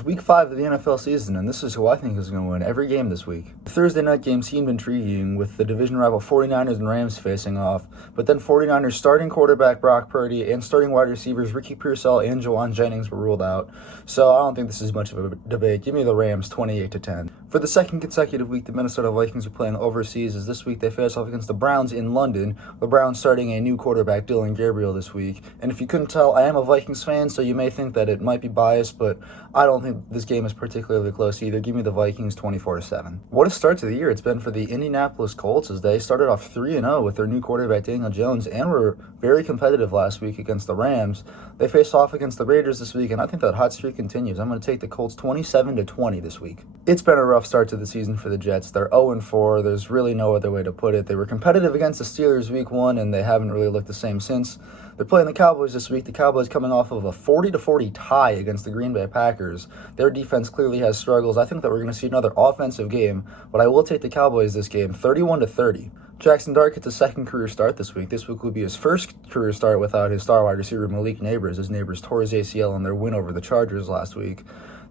It's week 5 of the NFL season, and this is who I think is going to win every game this week. The Thursday night game seemed intriguing, with the division rival 49ers and Rams facing off, but then 49ers starting quarterback Brock Purdy and starting wide receivers Ricky Pearsall and Jawan Jennings were ruled out, so I don't think this is much of a debate. Give me the Rams 28-10. For the second consecutive week, the Minnesota Vikings are playing overseas, as this week they face off against the Browns in London. The Browns starting a new quarterback, Dylan Gabriel, this week, and if you couldn't tell, I am a Vikings fan, so you may think that it might be biased, but I don't think this game is particularly close either. Give me the Vikings 24-7. What a start to the year it's been for the Indianapolis Colts, as they started off 3-0 with their new quarterback Daniel Jones and were very competitive last week against the Rams. They face off against the Raiders this week, and I think that hot streak continues. I'm going to take the Colts 27-20 this week. It's been a rough start to the season for the Jets. They're 0-4. There's really no other way to put it. They were competitive against the Steelers week 1, and they haven't really looked the same since. They're playing the Cowboys this week. The Cowboys coming off of a 40-40 tie against the Green Bay Packers. Their defense clearly has struggles. I think that we're going to see another offensive game, but I will take the Cowboys this game 31-30. Jackson Dart gets a second career start this week. This week will be his first career start without his star wide receiver Malik Nabers. His Nabers tore his ACL in their win over the Chargers last week.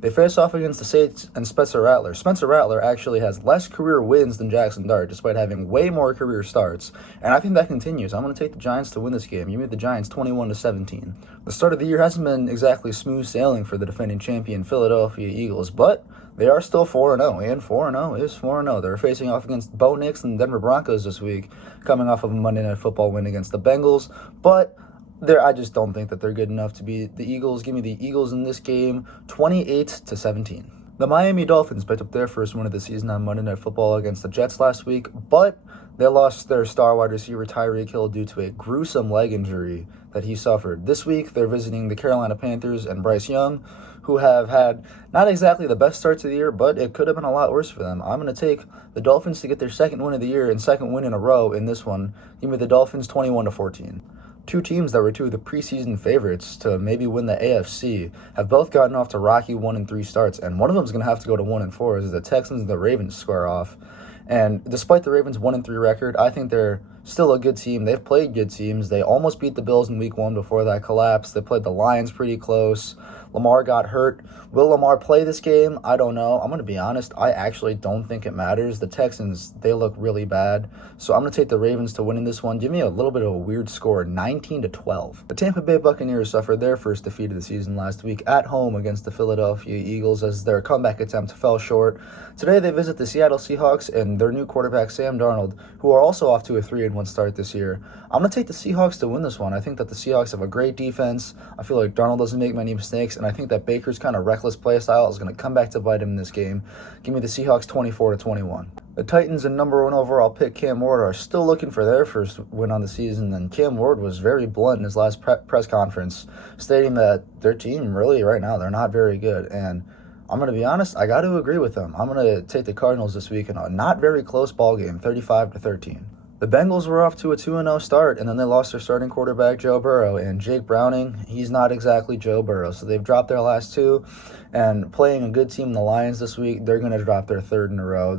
They face off against the Saints and Spencer Rattler. Spencer Rattler actually has less career wins than Jackson Dart, despite having way more career starts, and I think that continues. I'm going to take the Giants to win this game. You made the Giants 21-17. The start of the year hasn't been exactly smooth sailing for the defending champion Philadelphia Eagles, but they are still 4-0, and 4-0 is 4-0. They're facing off against Bo Nix and the Denver Broncos this week, coming off of a Monday Night Football win against the Bengals, but I just don't think that they're good enough to beat the Eagles. Give me the Eagles in this game, 28-17. The Miami Dolphins picked up their first win of the season on Monday Night Football against the Jets last week, but they lost their star wide receiver Tyreek Hill due to a gruesome leg injury that he suffered. This week, they're visiting the Carolina Panthers and Bryce Young, who have had not exactly the best start to the year, but it could have been a lot worse for them. I'm going to take the Dolphins to get their second win of the year and second win in a row in this one. Give me the Dolphins 21-14. Two teams that were two of the preseason favorites to maybe win the AFC have both gotten off to rocky 1-3 starts, and one of them is going to have to go to 1-4 as the Texans and the Ravens square off. And despite the Ravens' 1-3 record, I think they're still a good team. They've played good teams. They almost beat the Bills in week 1 before that collapse. They played the Lions pretty close. Lamar got hurt. Will Lamar play this game? I don't know. I'm going to be honest. I actually don't think it matters. The Texans, they look really bad. So I'm going to take the Ravens to win in this one. Give me a little bit of a weird score, 19-12. The Tampa Bay Buccaneers suffered their first defeat of the season last week at home against the Philadelphia Eagles as their comeback attempt fell short. Today they visit the Seattle Seahawks and their new quarterback Sam Darnold, who are also off to a 3-1 start this year. I'm going to take the Seahawks to win this one. I think that the Seahawks have a great defense. I feel like Darnold doesn't make many mistakes, and I think that Baker's kind of reckless play style is going to come back to bite him in this game. Give me the Seahawks 24-21. The Titans and number 1 overall pick Cam Ward are still looking for their first win on the season, and Cam Ward was very blunt in his last press conference, stating that their team really right now, they're not very good, and I'm going to be honest, I got to agree with him. I'm going to take the Cardinals this week in a not very close ball game, 35-13. The Bengals were off to a 2-0 start, and then they lost their starting quarterback, Joe Burrow, and Jake Browning, he's not exactly Joe Burrow, so they've dropped their last two, and playing a good team, the Lions, this week, they're going to drop their third in a row.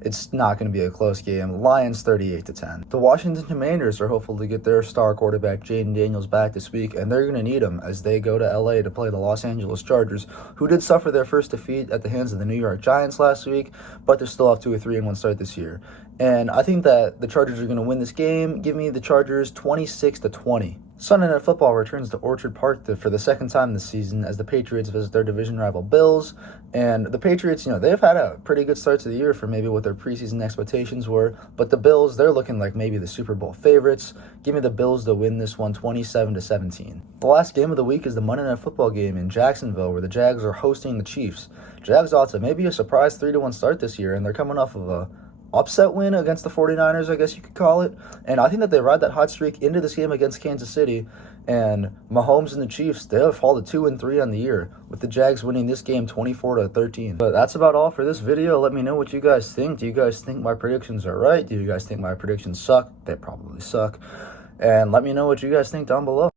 It's not going to be a close game. Lions 38-10. The Washington Commanders are hopeful to get their star quarterback Jaden Daniels back this week, and they're going to need him as they go to LA to play the Los Angeles Chargers, who did suffer their first defeat at the hands of the New York Giants last week, but they're still off to a 3-1 start this year. And I think that the Chargers are going to win this game. Give me the Chargers 26-20. Sunday Night Football returns to Orchard Park for the second time this season as the Patriots visit their division rival Bills. And the Patriots, they've had a pretty good start to the year for maybe what their preseason expectations were. But the Bills, they're looking like maybe the Super Bowl favorites. Give me the Bills to win this one 27-17. The last game of the week is the Monday Night Football game in Jacksonville, where the Jags are hosting the Chiefs. Jags ought to maybe a surprise 3-1 start this year, and they're coming off of a upset win against the 49ers, I guess you could call it. And I think that they ride that hot streak into this game against Kansas City. And Mahomes and the Chiefs, they have fallen to 2-3 on the year, with the Jags winning this game 24-13. But that's about all for this video. Let me know what you guys think. Do you guys think my predictions are right? Do you guys think my predictions suck? They probably suck. And let me know what you guys think down below.